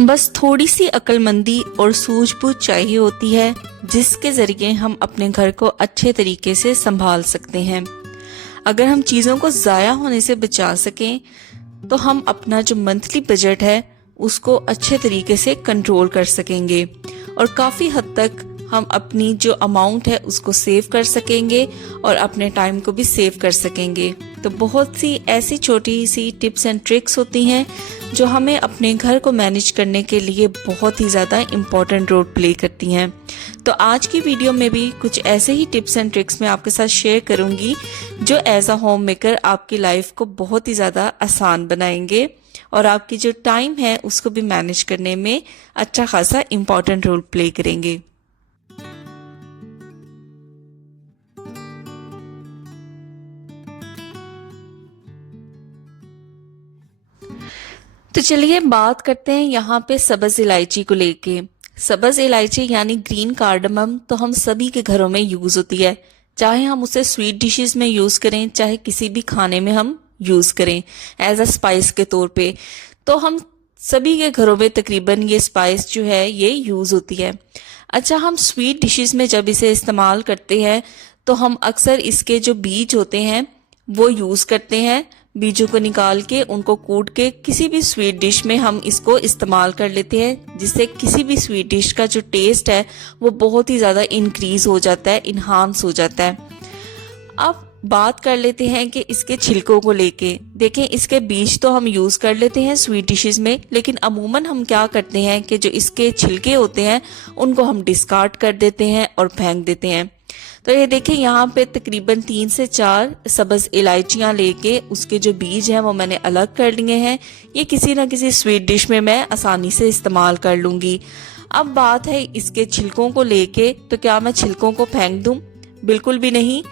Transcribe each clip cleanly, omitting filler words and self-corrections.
बस थोड़ी सी अक्लमंदी और सूझबूझ चाहिए होती है, जिसके ज़रिए हम अपने घर को अच्छे तरीके से संभाल सकते हैं। अगर हम चीज़ों को ज़ाया होने से बचा सकें तो हम अपना जो मंथली बजट है उसको अच्छे तरीके से कंट्रोल कर सकेंगे और काफ़ी हद तक हम अपनी जो अमाउंट है उसको सेव कर सकेंगे और अपने टाइम को भी सेव कर सकेंगे। तो बहुत सी ऐसी छोटी सी टिप्स एंड ट्रिक्स होती हैं जो हमें अपने घर को मैनेज करने के लिए बहुत ही ज़्यादा इम्पॉर्टेंट रोल प्ले करती हैं। तो आज की वीडियो में भी कुछ ऐसे ही टिप्स एंड ट्रिक्स मैं आपके साथ शेयर करूंगी जो एज अ होम मेकर आपकी लाइफ को बहुत ही ज़्यादा आसान बनाएंगे और आपकी जो टाइम है उसको भी मैनेज करने में अच्छा खासा इम्पॉर्टेंट रोल प्ले करेंगे। तो चलिए बात करते हैं यहाँ पे सब्ज इलायची को लेके। सब्ज इलायची यानी ग्रीन कार्डमम तो हम सभी के घरों में यूज होती है, चाहे हम उसे स्वीट डिशेस में यूज करें चाहे किसी भी खाने में हम यूज करें एज अ स्पाइस के तौर पे। तो हम सभी के घरों में तकरीबन ये स्पाइस जो है ये यूज होती है। अच्छा, हम स्वीट डिशेस में जब इसे इस्तेमाल करते हैं तो हम अक्सर इसके जो बीज होते हैं वो यूज करते हैं। बीजों को निकाल के उनको कूट के किसी भी स्वीट डिश में हम इसको इस्तेमाल कर लेते हैं, जिससे किसी भी स्वीट डिश का जो टेस्ट है वो बहुत ही ज़्यादा इंक्रीज हो जाता है, इन्हांस हो जाता है। अब बात कर लेते हैं कि इसके छिलकों को लेके। देखें, इसके बीज तो हम यूज़ कर लेते हैं स्वीट डिशेस में, लेकिन अमूमन हम क्या करते हैं कि जो इसके छिलके होते हैं उनको हम डिस्कार्ड कर देते हैं और फेंक देते हैं। तो ये देखें, यहाँ पे तकरीबन 3 से 4 सब्ज इलायचियाँ लेके उसके जो बीज हैं वो मैंने अलग कर लिए हैं। ये किसी ना किसी स्वीट डिश में मैं आसानी से इस्तेमाल कर लूँगी। अब बात है इसके छिलकों को लेके, तो क्या मैं छिलकों को फेंक दूँ? बिल्कुल भी नहीं।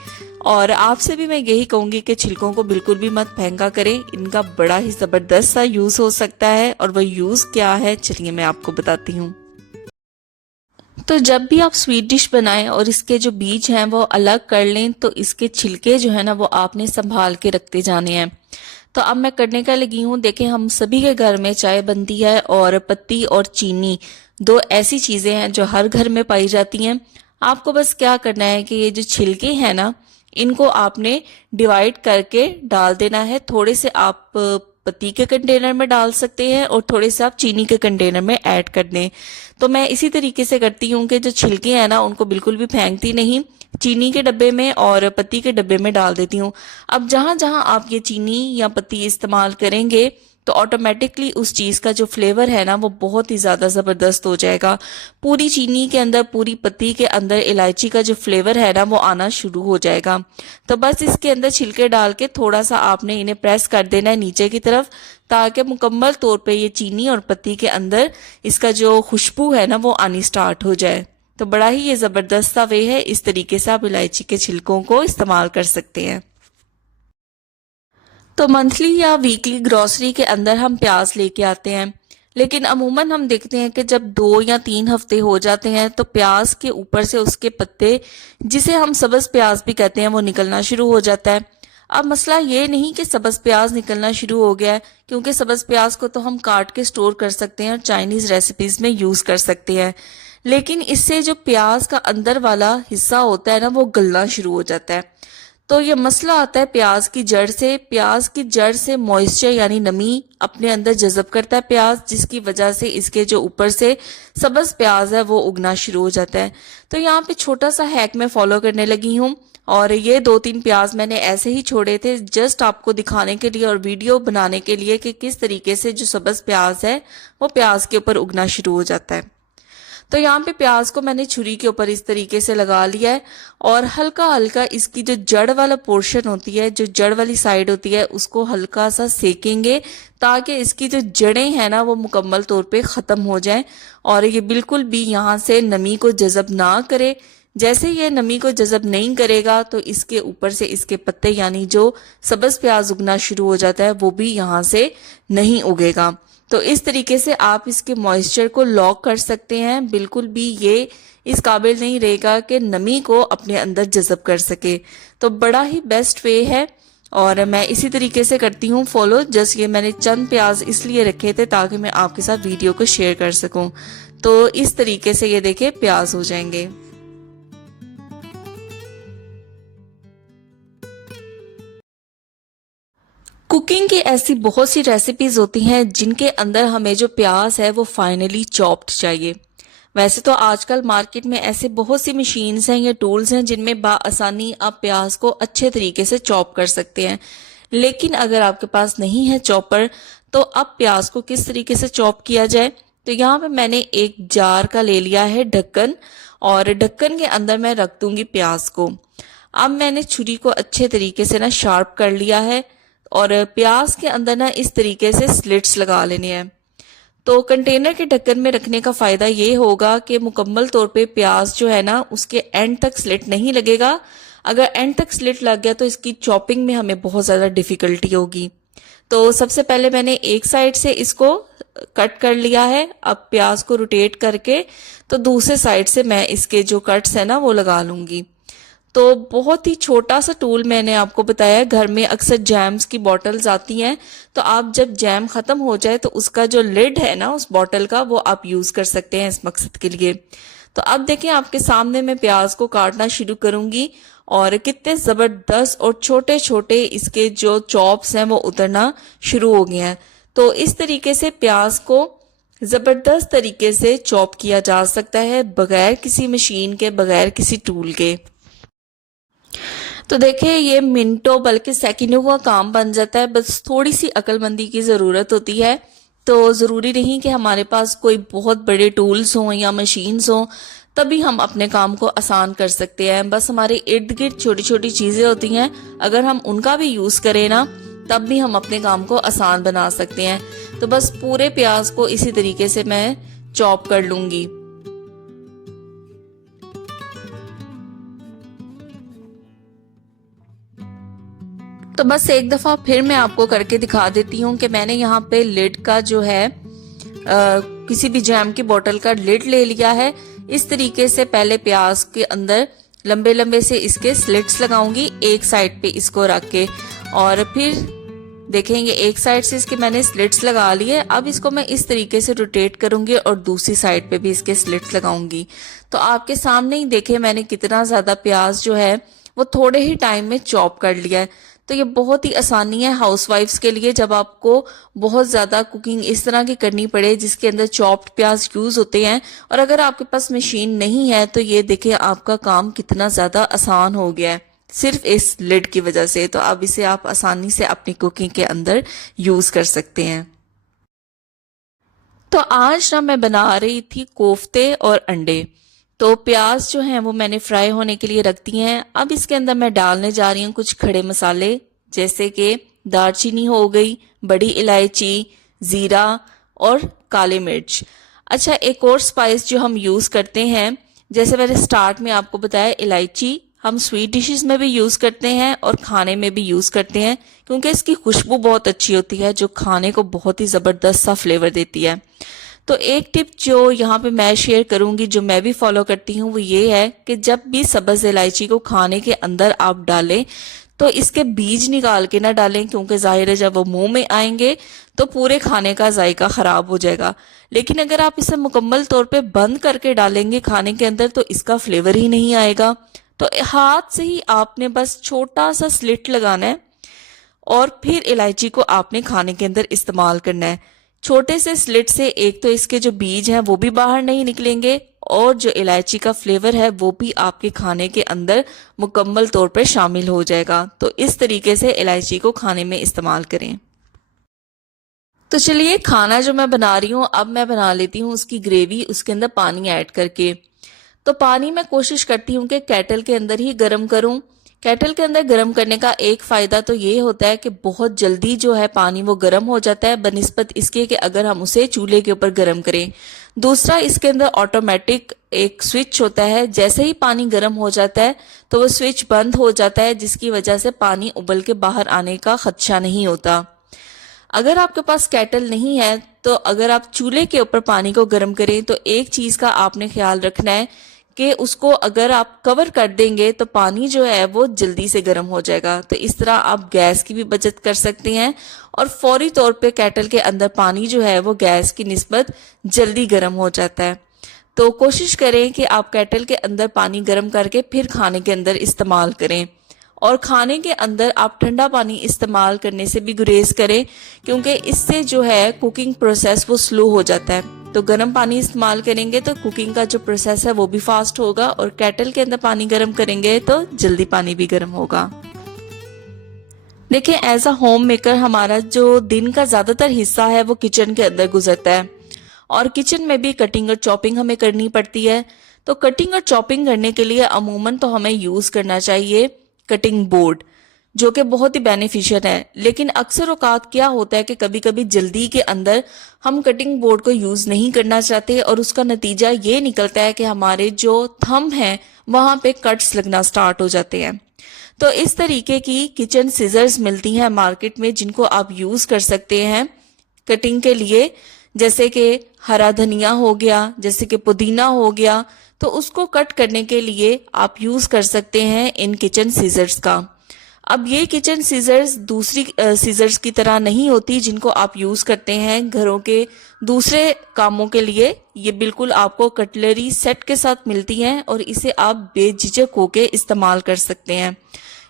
और आपसे भी मैं यही कहूँगी कि छिलकों को बिल्कुल भी मत फेंका करें, इनका बड़ा ही ज़बरदस्त सा यूज़ हो सकता है। और वह यूज़ क्या है चलिए मैं आपको बताती हूँ। तो जब भी आप स्वीट डिश बनाएं और इसके जो बीज हैं वो अलग कर लें, तो इसके छिलके जो है ना वो आपने संभाल के रखते जाने हैं। तो अब मैं करने का लगी हूँ। देखें, हम सभी के घर में चाय बनती है और पत्ती और चीनी दो ऐसी चीजें हैं जो हर घर में पाई जाती हैं। आपको बस क्या करना है कि ये जो छिलके हैं ना इनको आपने डिवाइड करके डाल देना है। थोड़े से आप पत्ती के कंटेनर में डाल सकते हैं और थोड़े से आप चीनी के कंटेनर में ऐड कर दें। तो मैं इसी तरीके से करती हूँ कि जो छिलके हैं ना उनको बिल्कुल भी फेंकती नहीं, चीनी के डब्बे में और पत्ती के डब्बे में डाल देती हूँ। अब जहां जहां आप ये चीनी या पत्ती इस्तेमाल करेंगे तो ऑटोमेटिकली उस चीज का जो फ्लेवर है ना वो बहुत ही ज्यादा जबरदस्त हो जाएगा। पूरी चीनी के अंदर, पूरी पत्ती के अंदर इलायची का जो फ्लेवर है ना वो आना शुरू हो जाएगा। तो बस इसके अंदर छिलके डाल के थोड़ा सा आपने इन्हें प्रेस कर देना है नीचे की तरफ, ताकि मुकम्मल तौर पे ये चीनी और पत्ती के अंदर इसका जो खुशबू है ना वो आनी स्टार्ट हो जाए। तो बड़ा ही ये जबरदस्त सा वे है, इस तरीके से आप इलायची के छिलकों को इस्तेमाल कर सकते हैं। तो मंथली या वीकली ग्रोसरी के अंदर हम प्याज लेके आते हैं, लेकिन अमूमन हम देखते हैं कि जब 2 या 3 हफ्ते हो जाते हैं तो प्याज के ऊपर से उसके पत्ते, जिसे हम सब्ज प्याज भी कहते हैं, वो निकलना शुरू हो जाता है। अब मसला ये नहीं कि सब्ज प्याज निकलना शुरू हो गया है, क्योंकि सब्ज प्याज को तो हम काट के स्टोर कर सकते हैं और चाइनीज रेसिपीज में यूज कर सकते हैं, लेकिन इससे जो प्याज का अंदर वाला हिस्सा होता है ना वो गलना शुरू हो जाता है। तो ये मसला आता है प्याज की जड़ से। प्याज की जड़ से मॉइस्चर यानी नमी अपने अंदर जज़ब करता है प्याज, जिसकी वजह से इसके जो ऊपर से सब्ज प्याज है वो उगना शुरू हो जाता है। तो यहाँ पे छोटा सा हैक मैं फॉलो करने लगी हूँ और ये 2-3 प्याज मैंने ऐसे ही छोड़े थे जस्ट आपको दिखाने के लिए और वीडियो बनाने के लिए कि किस तरीके से जो सब्ज प्याज है वो प्याज के ऊपर उगना शुरू हो जाता है। तो यहाँ पे प्याज को मैंने छुरी के ऊपर इस तरीके से लगा लिया है और हल्का हल्का इसकी जो जड़ वाला पोर्शन होती है, जो जड़ वाली साइड होती है, उसको हल्का सा सेकेंगे ताकि इसकी जो जड़ें हैं ना वो मुकम्मल तौर पे ख़त्म हो जाएं और ये बिल्कुल भी यहाँ से नमी को जज़ब ना करे। जैसे ये नमी को जज़ब नहीं करेगा तो इसके ऊपर से इसके पत्ते यानी जो सब्ज प्याज उगना शुरू हो जाता है वो भी यहाँ से नहीं उगेगा। तो इस तरीके से आप इसके मॉइस्चर को लॉक कर सकते हैं, बिल्कुल भी ये इस काबिल नहीं रहेगा कि नमी को अपने अंदर जज़ब कर सके। तो बड़ा ही बेस्ट वे है और मैं इसी तरीके से करती हूँ फॉलो। जस्ट ये मैंने चंद प्याज इसलिए रखे थे ताकि मैं आपके साथ वीडियो को शेयर कर सकूं। तो इस तरीके से ये देखिए प्याज हो जाएंगे। कुकिंग की ऐसी बहुत सी रेसिपीज होती हैं जिनके अंदर हमें जो प्याज है वो फाइनली चॉप्ड चाहिए। वैसे तो आजकल मार्केट में ऐसे बहुत सी मशीन्स हैं या टूल्स हैं जिनमें बाआसानी आप प्याज को अच्छे तरीके से चॉप कर सकते हैं। लेकिन अगर आपके पास नहीं है चॉपर, तो अब प्याज को किस तरीके से चॉप किया जाए। तो यहाँ पे मैंने एक जार का ले लिया है ढक्कन, और ढक्कन के अंदर मैं रख दूंगी प्याज को। अब मैंने छुरी को अच्छे तरीके से ना शार्प कर लिया है, और प्याज के अंदर ना इस तरीके से स्लिट्स लगा लेने हैं। तो कंटेनर के ढक्कन में रखने का फायदा ये होगा कि मुकम्मल तौर पे प्याज जो है ना उसके एंड तक स्लिट नहीं लगेगा। अगर एंड तक स्लिट लग गया तो इसकी चॉपिंग में हमें बहुत ज़्यादा डिफिकल्टी होगी। तो सबसे पहले मैंने एक साइड से इसको कट कर लिया है। अब प्याज को रोटेट करके तो दूसरे साइड से मैं इसके जो कट्स है ना वो लगा लूंगी। तो बहुत ही छोटा सा टूल मैंने आपको बताया। घर में अक्सर जैम्स की बॉटल्स आती हैं, तो आप जब जैम खत्म हो जाए तो उसका जो लिड है ना उस बॉटल का वो आप यूज कर सकते हैं इस मकसद के लिए। तो अब देखें आपके सामने मैं प्याज को काटना शुरू करूंगी, और कितने जबरदस्त और छोटे छोटे इसके जो चॉप्स हैं वो उतरना शुरू हो गए हैं। तो इस तरीके से प्याज को जबरदस्त तरीके से चॉप किया जा सकता है बगैर किसी मशीन के, बगैर किसी टूल के। तो देखिए ये मिनटों बल्कि सेकंडों का काम बन जाता है। बस थोड़ी सी अक्लमंदी की ज़रूरत होती है। तो ज़रूरी नहीं कि हमारे पास कोई बहुत बड़े टूल्स हों या मशीन्स हों तभी हम अपने काम को आसान कर सकते हैं। बस हमारे इर्द गिर्द छोटी छोटी चीज़ें होती हैं, अगर हम उनका भी यूज़ करें ना तब भी हम अपने काम को आसान बना सकते हैं। तो बस पूरे प्याज को इसी तरीके से मैं चॉप कर लूँगी। तो बस एक दफा फिर मैं आपको करके दिखा देती हूँ कि मैंने यहाँ पे लिड का जो है किसी भी जैम की बोतल का लिड ले लिया है। इस तरीके से पहले प्याज के अंदर लंबे लंबे से इसके स्लिट्स लगाऊंगी एक साइड पे इसको रख के, और फिर देखेंगे एक साइड से इसके मैंने स्लिट्स लगा लिए। अब इसको मैं इस तरीके से रोटेट करूंगी और दूसरी साइड पे भी इसके स्लिट्स लगाऊंगी। तो आपके सामने ही देखे मैंने कितना ज्यादा प्याज जो है वो थोड़े ही टाइम में चॉप कर लिया है। तो ये बहुत ही आसानी है हाउसवाइफ्स के लिए जब आपको बहुत ज्यादा कुकिंग इस तरह की करनी पड़े जिसके अंदर चॉप्ड प्याज यूज होते हैं। और अगर आपके पास मशीन नहीं है तो ये देखिए आपका काम कितना ज्यादा आसान हो गया है सिर्फ इस लिड की वजह से। तो अब इसे आप आसानी से अपनी कुकिंग के अंदर यूज कर सकते हैं। तो आज ना मैं बना रही थी कोफ्ते और अंडे। तो प्याज जो है वो मैंने फ्राई होने के लिए रख दिए हैं। अब इसके अंदर मैं डालने जा रही हूँ कुछ खड़े मसाले, जैसे कि दालचीनी हो गई, बड़ी इलायची, जीरा और काली मिर्च। अच्छा, एक और स्पाइस जो हम यूज करते हैं, जैसे मैंने स्टार्ट में आपको बताया, इलायची हम स्वीट डिशेस में भी यूज करते हैं और खाने में भी यूज करते हैं क्योंकि इसकी खुशबू बहुत अच्छी होती है जो खाने को बहुत ही जबरदस्त सा फ्लेवर देती है। तो एक टिप जो यहाँ पे मैं शेयर करूंगी जो मैं भी फॉलो करती हूँ वो ये है कि जब भी सब्ज इलायची को खाने के अंदर आप डालें तो इसके बीज निकाल के ना डालें, क्योंकि जाहिर है जब वो मुंह में आएंगे तो पूरे खाने का जायका खराब हो जाएगा। लेकिन अगर आप इसे मुकम्मल तौर पे बंद करके डालेंगे खाने के अंदर तो इसका फ्लेवर ही नहीं आएगा। तो हाथ से ही आपने बस छोटा सा स्लिट लगाना है और फिर इलायची को आपने खाने के अंदर इस्तेमाल करना है। छोटे से स्लिट से एक तो इसके जो बीज हैं वो भी बाहर नहीं निकलेंगे और जो इलायची का फ्लेवर है वो भी आपके खाने के अंदर मुकम्मल तौर पर शामिल हो जाएगा। तो इस तरीके से इलायची को खाने में इस्तेमाल करें। तो चलिए, खाना जो मैं बना रही हूँ अब मैं बना लेती हूँ उसकी ग्रेवी, उसके अंदर पानी ऐड करके। तो पानी मैं कोशिश करती हूँ कि केटल के अंदर ही गर्म करूँ। केटल के अंदर गर्म करने का एक फायदा तो ये होता है कि बहुत जल्दी जो है पानी वो गर्म हो जाता है बनिस्बत इसके कि अगर हम उसे चूल्हे के ऊपर गर्म करें। दूसरा, इसके अंदर ऑटोमेटिक एक स्विच होता है, जैसे ही पानी गर्म हो जाता है तो वो स्विच बंद हो जाता है जिसकी वजह से पानी उबल के बाहर आने का खदशा नहीं होता। अगर आपके पास केटल नहीं है तो अगर आप चूल्हे के ऊपर पानी को गर्म करें तो एक चीज का आपने ख्याल रखना है कि उसको अगर आप कवर कर देंगे तो पानी जो है वो जल्दी से गर्म हो जाएगा। तो इस तरह आप गैस की भी बचत कर सकते हैं और फौरी तौर पे केटल के अंदर पानी जो है वो गैस की निस्बत जल्दी गर्म हो जाता है। तो कोशिश करें कि आप केटल के अंदर पानी गर्म करके फिर खाने के अंदर इस्तेमाल करें, और खाने के अंदर आप ठंडा पानी इस्तेमाल करने से भी गुरेज करें, क्योंकि इससे जो है कुकिंग प्रोसेस वो स्लो हो जाता है। तो गर्म पानी इस्तेमाल करेंगे तो कुकिंग का जो प्रोसेस है वो भी फास्ट होगा, और केटल के अंदर पानी गर्म करेंगे तो जल्दी पानी भी गर्म होगा। देखिए, एज अ होम मेकर हमारा जो दिन का ज्यादातर हिस्सा है वो किचन के अंदर गुजरता है, और किचन में भी कटिंग और चॉपिंग हमें करनी पड़ती है। तो कटिंग और चॉपिंग करने के लिए अमूमन तो हमें यूज करना चाहिए कटिंग बोर्ड, जो कि बहुत ही बेनिफिशियल है। लेकिन अक्सर औकात क्या होता है कि कभी कभी जल्दी के अंदर हम कटिंग बोर्ड को यूज नहीं करना चाहते, और उसका नतीजा ये निकलता है कि हमारे जो थंब हैं वहां पे कट्स लगना स्टार्ट हो जाते हैं। तो इस तरीके की किचन सीजर्स मिलती हैं मार्केट में, जिनको आप यूज कर सकते हैं कटिंग के लिए। जैसे कि हरा धनिया हो गया, जैसे कि पुदीना हो गया, तो उसको कट करने के लिए आप यूज कर सकते हैं इन किचन सीजर्स का। अब ये किचन सीजर्स दूसरी सीजर्स की तरह नहीं होती जिनको आप यूज करते हैं घरों के दूसरे कामों के लिए। ये बिल्कुल आपको कटलरी सेट के साथ मिलती हैं, और इसे आप बेझिझक होके इस्तेमाल कर सकते हैं।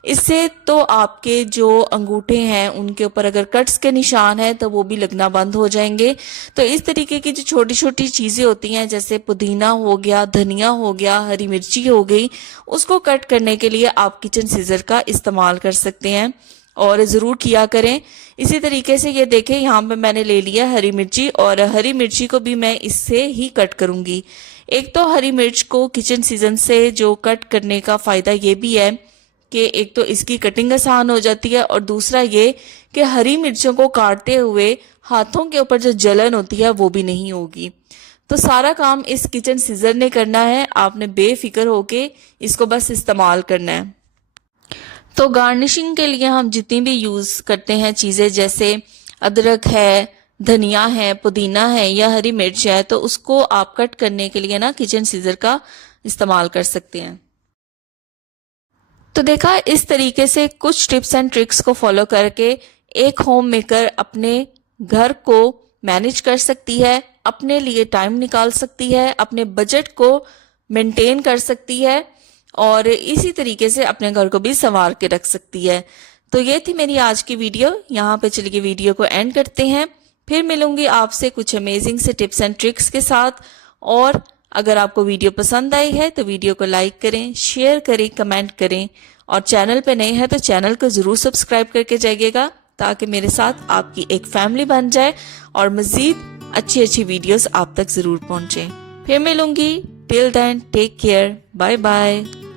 इससे तो आपके जो अंगूठे हैं उनके ऊपर अगर कट्स के निशान है तो वो भी लगना बंद हो जाएंगे। तो इस तरीके की जो छोटी छोटी चीजें होती हैं, जैसे पुदीना हो गया, धनिया हो गया, हरी मिर्ची हो गई, उसको कट करने के लिए आप किचन सीजर का इस्तेमाल कर सकते हैं, और ज़रूर किया करें। इसी तरीके से ये देखें, यहाँ पे मैंने ले लिया हरी मिर्ची, और हरी मिर्ची को भी मैं इससे ही कट करूंगी। एक तो हरी मिर्च को किचन सीजन से जो कट करने का फायदा ये भी है कि एक तो इसकी कटिंग आसान हो जाती है, और दूसरा ये कि हरी मिर्चों को काटते हुए हाथों के ऊपर जो जलन होती है वो भी नहीं होगी। तो सारा काम इस किचन सीजर ने करना है, आपने बेफिक्र होके इसको बस इस्तेमाल करना है। तो गार्निशिंग के लिए हम जितनी भी यूज करते हैं चीजें, जैसे अदरक है, धनिया है, पुदीना है या हरी मिर्च है, तो उसको आप कट करने के लिए ना किचन सीजर का इस्तेमाल कर सकते हैं। तो देखा, इस तरीके से कुछ टिप्स एंड ट्रिक्स को फॉलो करके एक होम मेकर अपने घर को मैनेज कर सकती है, अपने लिए टाइम निकाल सकती है, अपने बजट को मेंटेन कर सकती है, और इसी तरीके से अपने घर को भी संवार के रख सकती है। तो ये थी मेरी आज की वीडियो। यहाँ पे चलिए वीडियो को एंड करते हैं, फिर मिलूंगी आपसे कुछ अमेजिंग से टिप्स एंड ट्रिक्स के साथ। और अगर आपको वीडियो पसंद आई है तो वीडियो को लाइक करें, शेयर करें, कमेंट करें, और चैनल पे नए हैं तो चैनल को जरूर सब्सक्राइब करके जाइएगा, ताकि मेरे साथ आपकी एक फैमिली बन जाए और मजीद अच्छी अच्छी वीडियोस आप तक जरूर पहुंचे। फिर मिलूंगी, till then take care, bye bye.